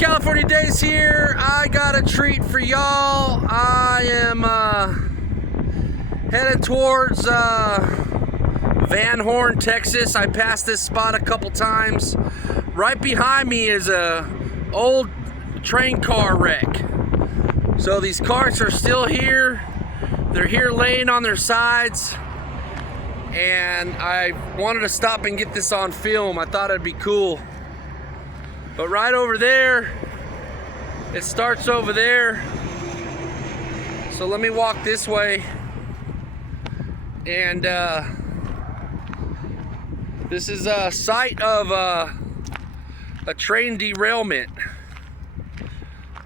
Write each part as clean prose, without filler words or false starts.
California Days here. I got a treat for y'all. I am headed towards Van Horn, Texas. I passed this spot a couple times. Right behind me is a old train car wreck. So these carts are still here. They're here laying on their sides. And I wanted to stop and get this on film. I thought it'd be cool. But right over there, it starts over there. So let me walk this way. And this is a site of a train derailment.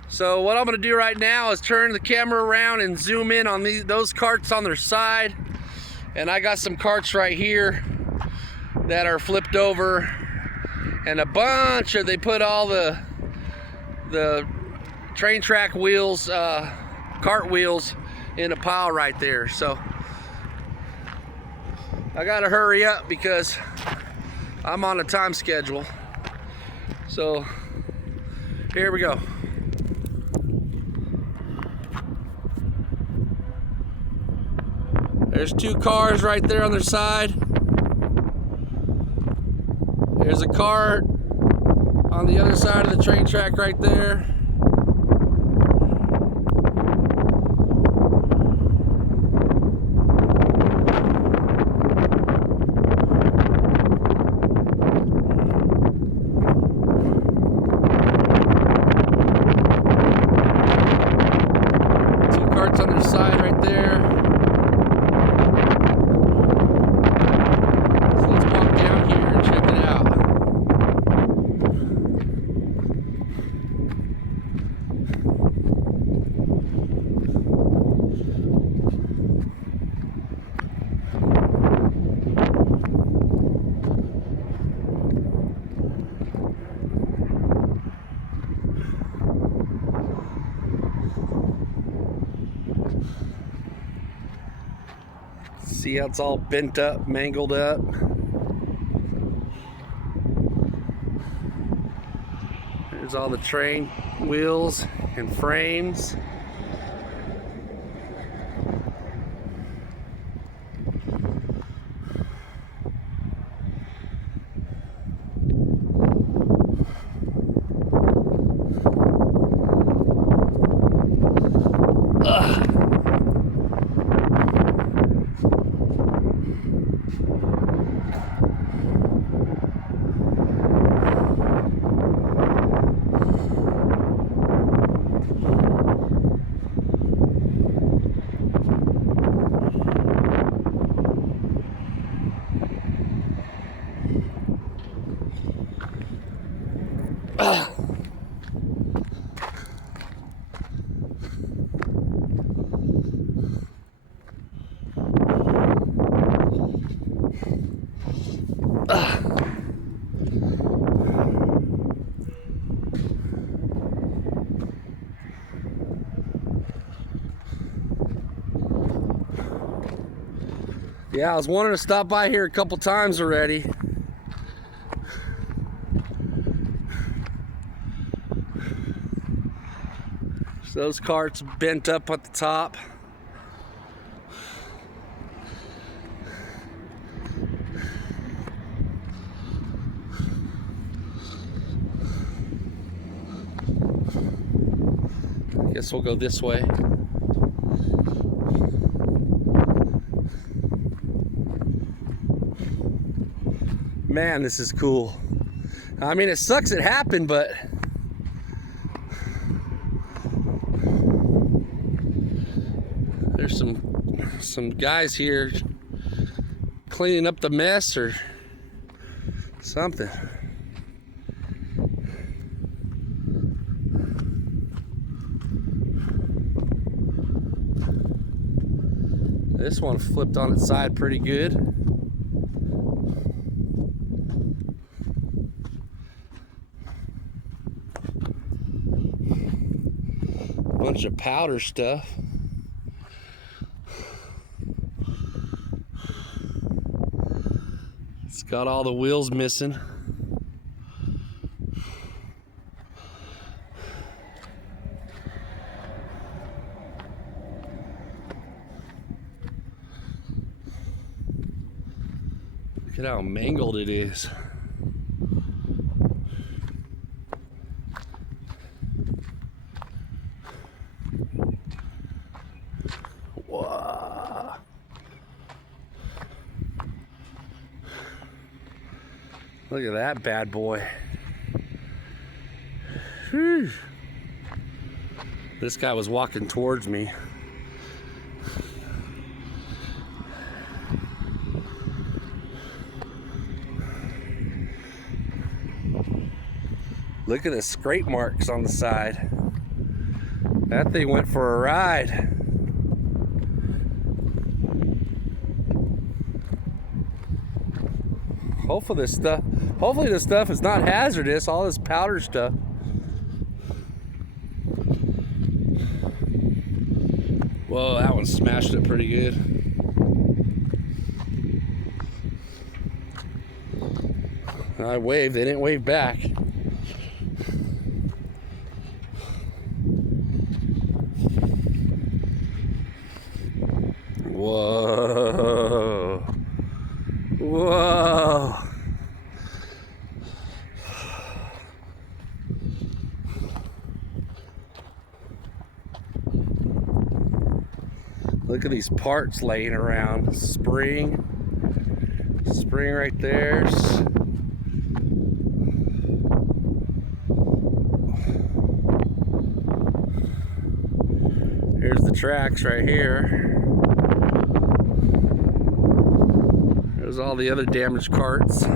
So what I'm gonna do right now is turn the camera around and zoom in on those carts on their side. And I got some carts right here that are flipped over. And a bunch of, they put all the train track wheels, cart wheels in a pile right there. So I gotta hurry up because I'm on a time schedule. So here we go. There's two cars right there on their side. There's a car on the other side of the train track right there. Two carts on their side right there. So let's walk down here and check it out. See how it's all bent up, mangled up. There's all the train wheels and frames. Yeah, I was wanting to stop by here a couple times already. So those carts bent up at the top. I guess we'll go this way. Man, this is cool. I mean, it sucks it happened, but there's some guys here cleaning up the mess or something. This one flipped on its side pretty good. Bunch of powder stuff. It's got all the wheels missing. Look at how mangled it is. Whoa. Look at that bad boy. Whew. This guy was walking towards me. Look at the scrape marks on the side. That thing went for a ride. Hopefully this stuff is not hazardous, all this powder stuff. Whoa, that one smashed it pretty good. I waved, they didn't wave back. Whoa. Whoa. Look at these parts laying around. Spring right there. Here's the tracks right here. There's all the other damaged carts.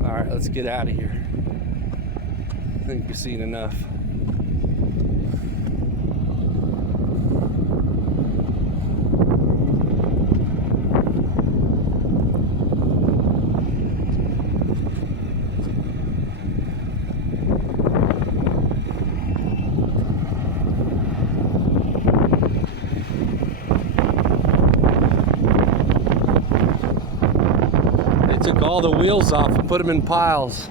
All right, let's get out of here. I think we've seen enough. Took all the wheels off and put them in piles.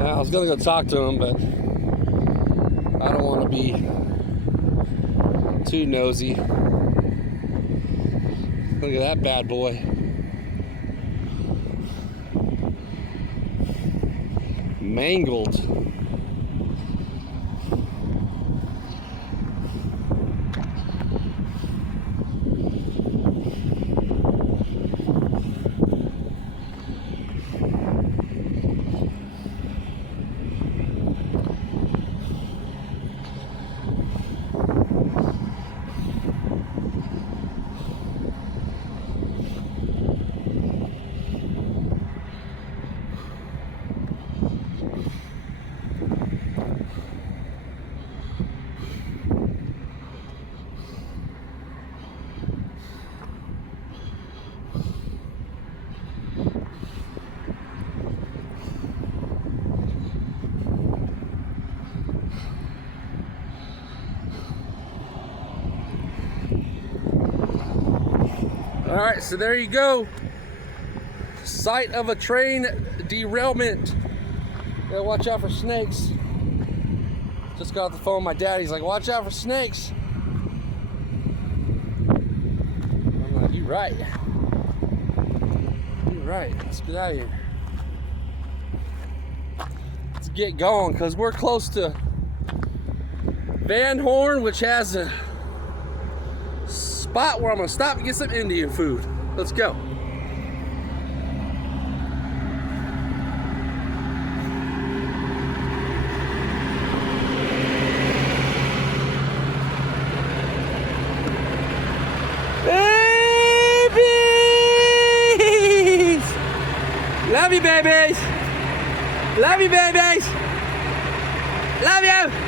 I was gonna go talk to him, but I don't want to be too nosy. Look at that bad boy. Mangled. All right, so there you go. Site of a train derailment. Gotta watch out for snakes. Just got off the phone with my dad. He's like, watch out for snakes. I'm like, you're right. You're right. Let's get out of here. Let's get going, because we're close to Van Horn, which has a spot where I'm gonna stop and get some Indian food. Let's go. Love you, babies. Love you, babies. Love you.